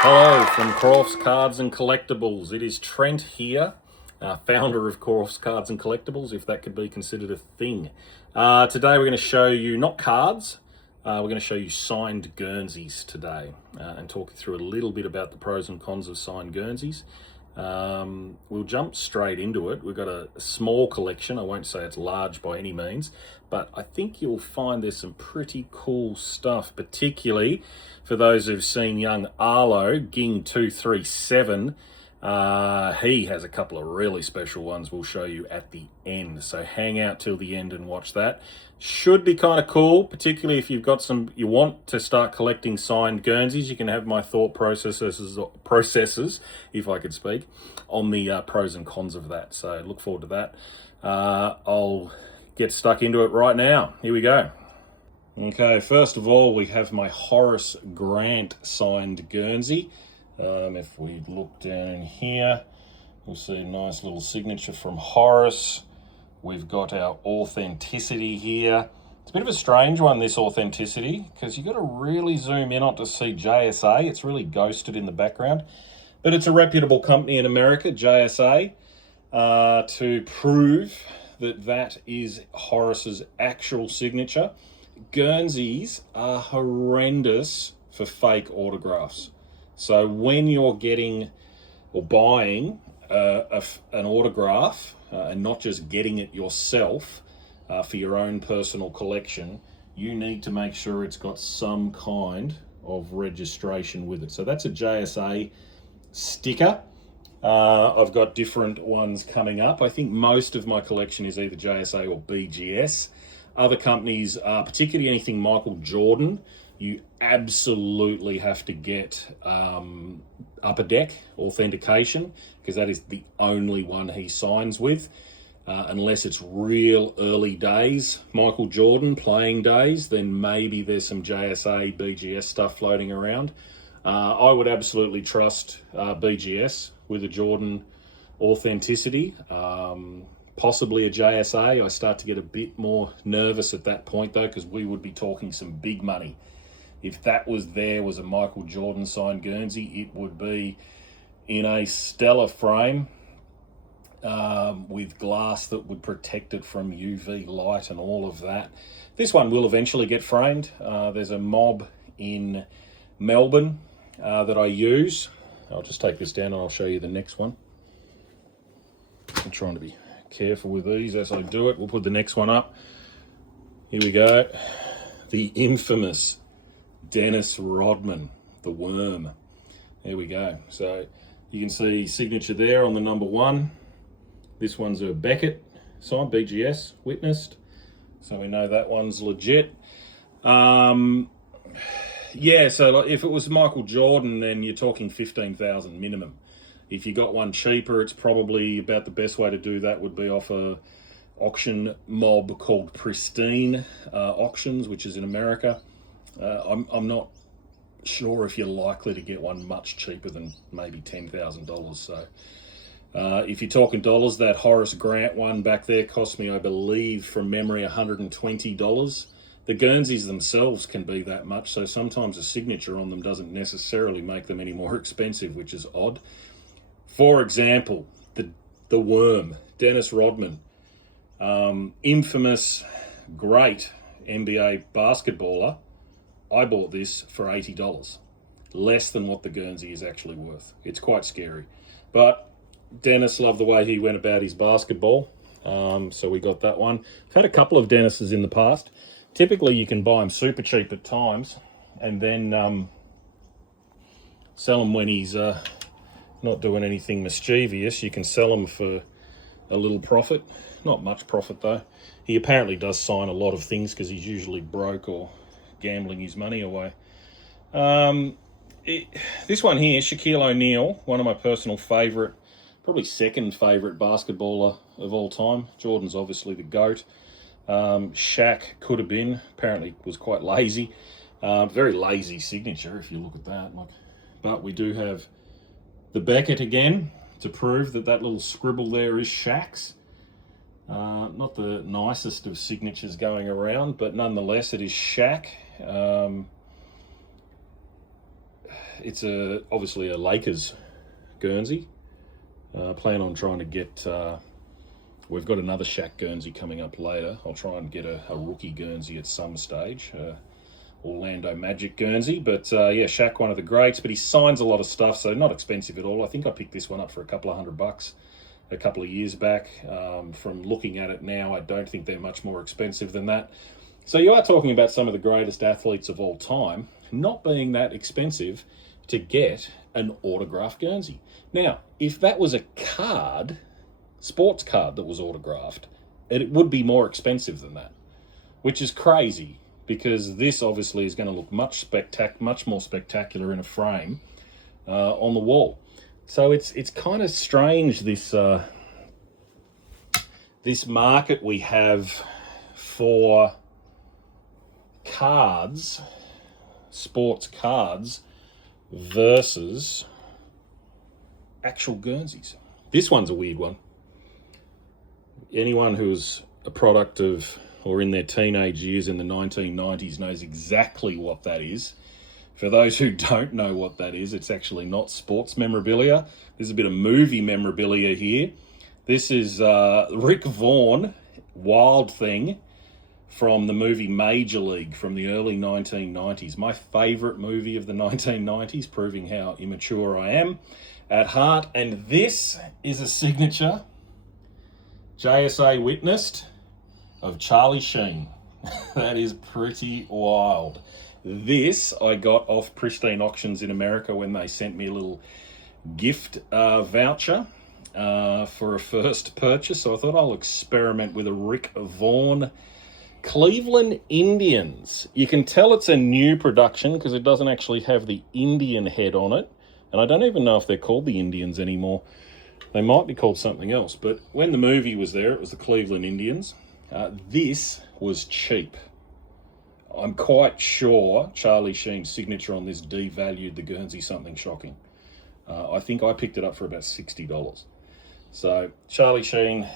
Hello from Crofts Cards and Collectibles. It is Trent here, founder of Crofts Cards and Collectibles, if that could be considered a thing. Today we're going to show you, not cards, we're going to show you signed Guernseys today and talk you through a little bit about the pros and cons of signed Guernseys. We'll jump straight into it. We've got a small collection. I won't say it's large by any means, but I think you'll find there's some pretty cool stuff, particularly for those who've seen young Arlo, Ging237. He has a couple of really special ones we'll show you at the end, so hang out till the end and watch that. Should be kind of cool, particularly if you've got you want to start collecting signed Guernseys. You can have my thought processes, if I could speak, on the pros and cons of that. So look forward to that. I'll get stuck into it right now. Here we go. Okay, first of all, we have my Horace Grant signed Guernsey. If we look down in here, we'll see a nice little signature from Horace. We've got our authenticity here. It's a bit of a strange one, this authenticity, because you've got to really zoom in on to see JSA. It's really ghosted in the background. But it's a reputable company in America, JSA, to prove that that is Horace's actual signature. Guernseys are horrendous for fake autographs. So when you're getting or buying an autograph, and not just getting it yourself for your own personal collection, you need to make sure it's got some kind of registration with it. So that's a JSA sticker. I've got different ones coming up. I think most of my collection is either JSA or BGS. Other companies, particularly anything Michael Jordan, you absolutely have to get Upper Deck authentication, because that is the only one he signs with, unless it's real early days Michael Jordan playing days, then maybe there's some JSA BGS stuff floating around. I would absolutely trust BGS with a Jordan authenticity, possibly a JSA. I start to get a bit more nervous at that point though, because we would be talking some big money. If that was a Michael Jordan signed Guernsey, it would be in a stellar frame with glass that would protect it from UV light and all of that. This one will eventually get framed. There's a mob in Melbourne that I use. I'll just take this down and I'll show you the next one. I'm trying to be careful with these as I do it. We'll put the next one up. Here we go. The infamous Dennis Rodman, the Worm. There we go. So you can see signature there on the number one. This one's a Beckett signed, BGS, witnessed. So we know that one's legit. Yeah, so if it was Michael Jordan, then you're talking $15,000 minimum. If you got one cheaper, it's probably about the best way to do that would be off a auction mob called Pristine Auctions, which is in America. I'm not sure if you're likely to get one much cheaper than maybe $10,000. So if you're talking dollars, that Horace Grant one back there cost me, I believe, from memory, $120. The Guernseys themselves can be that much, so sometimes a signature on them doesn't necessarily make them any more expensive, which is odd. For example, the Worm, Dennis Rodman, infamous, great NBA basketballer. I bought this for $80, less than what the Guernsey is actually worth. It's quite scary. But Dennis loved the way he went about his basketball, so we got that one. I've had a couple of Dennises in the past. Typically, you can buy them super cheap at times and then sell them when he's not doing anything mischievous. You can sell them for a little profit. Not much profit, though. He apparently does sign a lot of things because he's usually broke or gambling his money away. This one here, Shaquille O'Neal, one of my personal favourite, probably second favourite basketballer of all time. Jordan's obviously the GOAT. Shaq could have been, apparently was quite lazy. Very lazy signature if you look at that. But we do have the Beckett again to prove that little scribble there is Shaq's. Not the nicest of signatures going around, but nonetheless it is Shaq. it's obviously a Lakers Guernsey. Plan on trying to get... we've got another Shaq Guernsey coming up later. I'll try and get a rookie Guernsey at some stage. Orlando Magic Guernsey. But yeah, Shaq, one of the greats. But he signs a lot of stuff, so not expensive at all. I think I picked this one up for a couple of $100 a couple of years back. From looking at it now, I don't think they're much more expensive than that. So you are talking about some of the greatest athletes of all time not being that expensive to get an autographed Guernsey. Now, if that was a card, sports card that was autographed, it would be more expensive than that, which is crazy because this obviously is going to look much more spectacular in a frame on the wall. So it's kind of strange, this this market we have for cards, sports cards, versus actual Guernseys. This one's a weird one. Anyone who's a product of or in their teenage years in the 1990s knows exactly what that is. For those who don't know what that is, it's actually not sports memorabilia. There's a bit of movie memorabilia here. This is Rick Vaughn, Wild Thing, from the movie Major League from the early 1990s. My favourite movie of the 1990s, proving how immature I am at heart. And this is a signature JSA witnessed of Charlie Sheen. That is pretty wild. This I got off Pristine Auctions in America when they sent me a little gift voucher for a first purchase. So I thought I'll experiment with a Rick Vaughn Cleveland Indians. You can tell it's a new production because it doesn't actually have the Indian head on it. And I don't even know if they're called the Indians anymore. They might be called something else. But when the movie was there, it was the Cleveland Indians. This was cheap. I'm quite sure Charlie Sheen's signature on this devalued the Guernsey something shocking. I think I picked it up for about $60. So Charlie Sheen,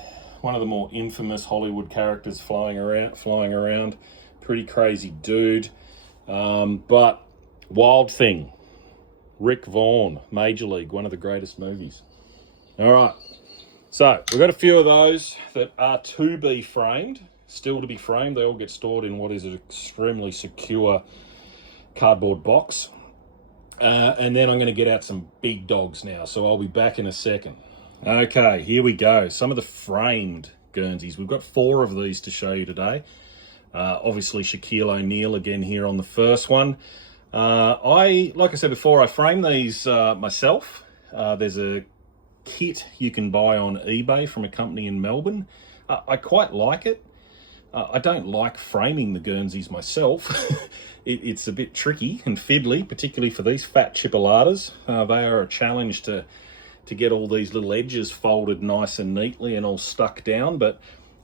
one of the more infamous Hollywood characters flying around. Pretty crazy dude. But Wild Thing, Rick Vaughn, Major League, one of the greatest movies. All right. So we've got a few of those that are to be framed, still to be framed. They all get stored in what is an extremely secure cardboard box. And then I'm going to get out some big dogs now. So I'll be back in a second. Okay, here we go. Some of the framed Guernseys. We've got 4 of these to show you today. Obviously, Shaquille O'Neal again here on the first one. Like I said before, I frame these myself. There's a kit you can buy on eBay from a company in Melbourne. I quite like it. I don't like framing the Guernseys myself. It's a bit tricky and fiddly, particularly for these fat chipolatas. They are a challenge to get all these little edges folded nice and neatly and all stuck down, but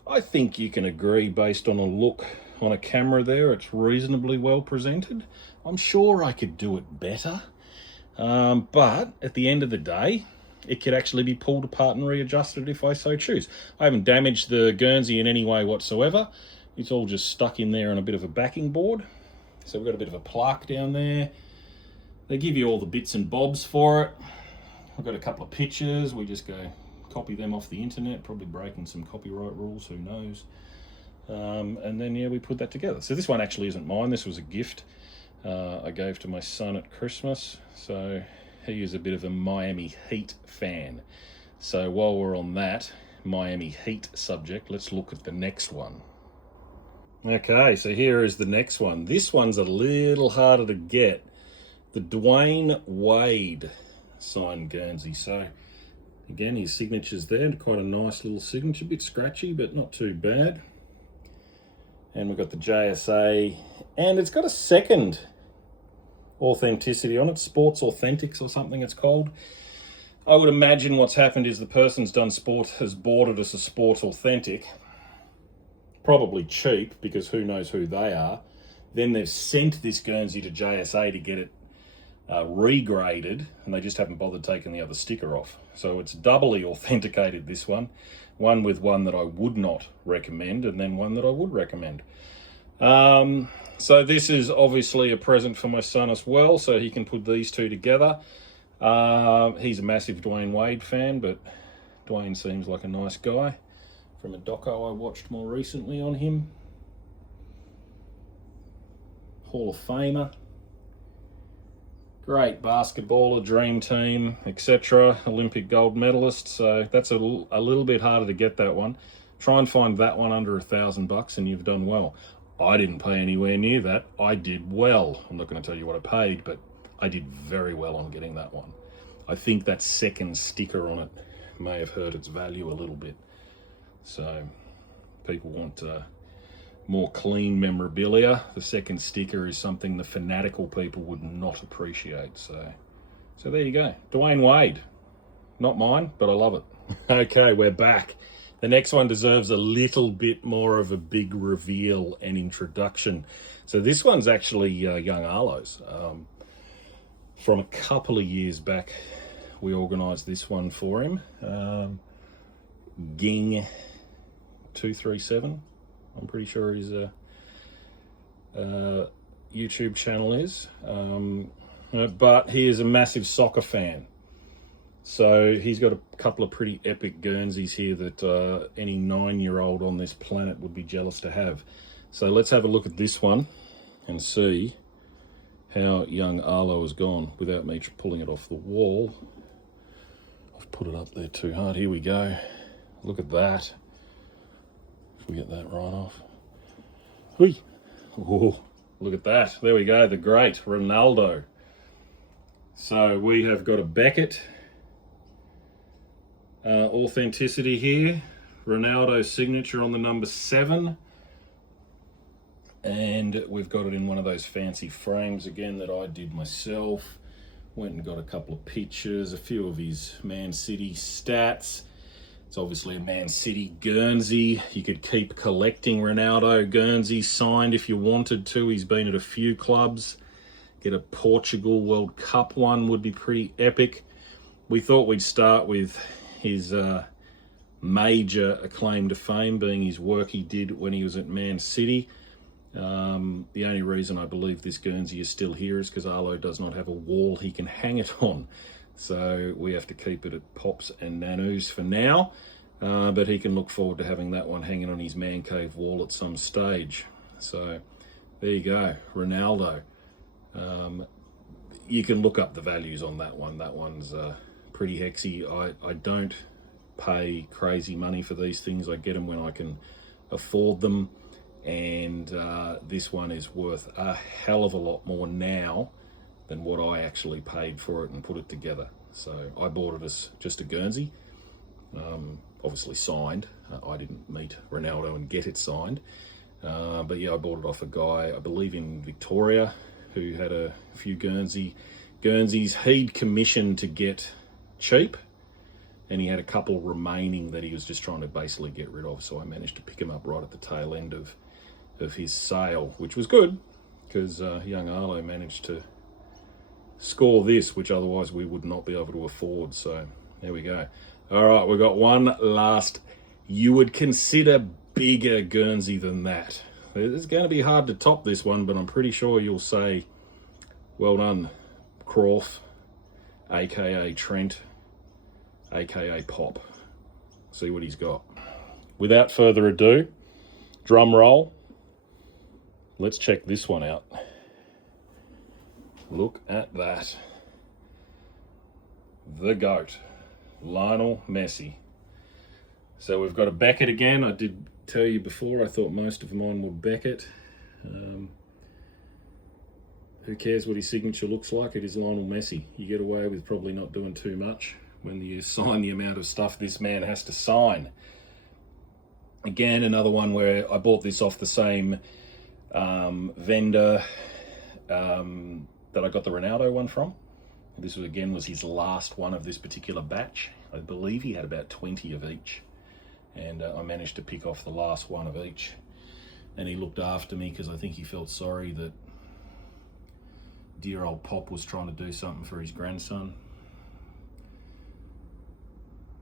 I think you can agree based on a look on a camera there, it's reasonably well presented. I'm sure I could do it better, but at the end of the day, it could actually be pulled apart and readjusted if I so choose. I haven't damaged the Guernsey in any way whatsoever. It's all just stuck in there on a bit of a backing board. So we've got a bit of a plaque down there. They give you all the bits and bobs for it. I've got a couple of pictures. We just go copy them off the internet, probably breaking some copyright rules, who knows. And then, yeah, we put that together. So this one actually isn't mine. This was a gift I gave to my son at Christmas. So he is a bit of a Miami Heat fan. So while we're on that Miami Heat subject, let's look at the next one. Okay, so here is the next one. This one's a little harder to get. The Dwayne Wade signed Guernsey. So again, his signature's there, quite a nice little signature, a bit scratchy, but not too bad. And we've got the JSA, and it's got a second authenticity on it, Sports Authentics or something it's called. I would imagine what's happened is the person's done sport, has bought it as a Sports Authentic, probably cheap because who knows who they are. Then they've sent this Guernsey to JSA to get it regraded, and they just haven't bothered taking the other sticker off. So it's doubly authenticated, this one with one that I would not recommend and then one that I would recommend. So this is obviously a present for my son as well, so he can put these two together. He's a massive Dwayne Wade fan, but Dwayne seems like a nice guy from a doco I watched more recently on him. Hall of Famer. Great basketballer, dream team, etc. Olympic gold medalist. So that's a little bit harder to get that one. Try and find that one under $1,000 and you've done well. I didn't pay anywhere near that. I did well. I'm not going to tell you what I paid, but I did very well on getting that one. I think that second sticker on it may have hurt its value a little bit. So people want more clean memorabilia. The second sticker is something the fanatical people would not appreciate. So there you go. Dwayne Wade. Not mine, but I love it. Okay, we're back. The next one deserves a little bit more of a big reveal and introduction. So this one's actually young Arlo's. From a couple of years back, we organised this one for him. Ging 237. I'm pretty sure his YouTube channel is. But he is a massive soccer fan. So he's got a couple of pretty epic Guernseys here that any 9-year-old on this planet would be jealous to have. So let's have a look at this one and see how young Arlo has gone without me pulling it off the wall. I've put it up there too hard. Here we go. Look at that. If we get that right off. Hui. Oh, look at that. There we go. The great Ronaldo. So we have got a Beckett authenticity here. Ronaldo's signature on the number 7. And we've got it in one of those fancy frames again that I did myself. Went and got a couple of pictures, a few of his Man City stats. It's obviously a Man City Guernsey. You could keep collecting Ronaldo Guernseys signed if you wanted to. He's been at a few clubs. Get a Portugal World Cup one would be pretty epic. We thought we'd start with his major acclaim to fame, being his work he did when he was at Man City. The only reason I believe this Guernsey is still here is because Arlo does not have a wall he can hang it on. So we have to keep it at Pops and Nanu's for now. But he can look forward to having that one hanging on his man cave wall at some stage. So there you go, Ronaldo. You can look up the values on that one. That one's pretty hexy. I don't pay crazy money for these things. I get them when I can afford them. And this one is worth a hell of a lot more now than what I actually paid for it and put it together. So I bought it as just a Guernsey, obviously signed. I didn't meet Ronaldo and get it signed. But yeah, I bought it off a guy, I believe in Victoria, who had a few Guernseys he'd commissioned to get cheap. And he had a couple remaining that he was just trying to basically get rid of. So I managed to pick him up right at the tail end of his sale, which was good because young Arlo managed to score this, which otherwise we would not be able to afford. So there we go. All right, we've got one last. You would consider bigger Guernsey than that. It's going to be hard to top this one, but I'm pretty sure you'll say, well done, Croft, aka Trent, aka Pop. See what he's got. Without further ado, drum roll. Let's check this one out. Look at that. The GOAT, Lionel Messi. So we've got a Beckett again. I did tell you before, I thought most of mine were Beckett. Who cares what his signature looks like? It is Lionel Messi. You get away with probably not doing too much when you sign the amount of stuff this man has to sign. Again, another one where I bought this off the same vendor that I got the Ronaldo one from. This was his last one of this particular batch. I believe he had about 20 of each. And I managed to pick off the last one of each. And he looked after me because I think he felt sorry that dear old Pop was trying to do something for his grandson.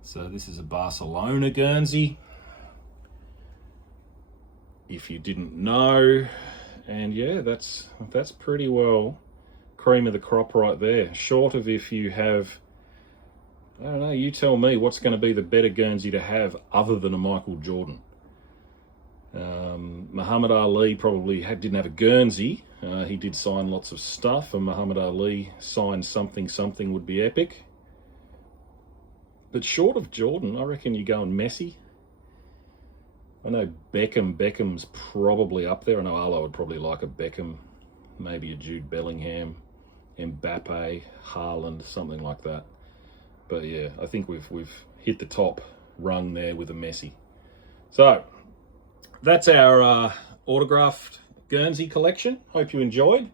So this is a Barcelona Guernsey. if you didn't know. And yeah, that's pretty well cream of the crop right there. Short of if you have, I don't know, you tell me what's going to be the better Guernsey to have other than a Michael Jordan. Muhammad Ali probably didn't have a Guernsey. He did sign lots of stuff, and Muhammad Ali signed something would be epic. But short of Jordan, I reckon you're going Messi. I know Beckham's probably up there. I know Arlo would probably like a Beckham, maybe a Jude Bellingham, Mbappe, Haaland, something like that. But yeah, I think we've hit the top rung there with a Messi. So that's our autographed Guernsey collection. Hope you enjoyed.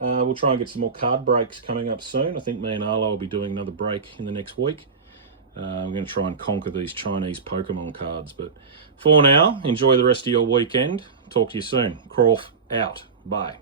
We'll try and get some more card breaks coming up soon. I think me and Arlo will be doing another break in the next week. We're going to try and conquer these Chinese Pokemon cards. But for now, enjoy the rest of your weekend. Talk to you soon. Croft out. Bye.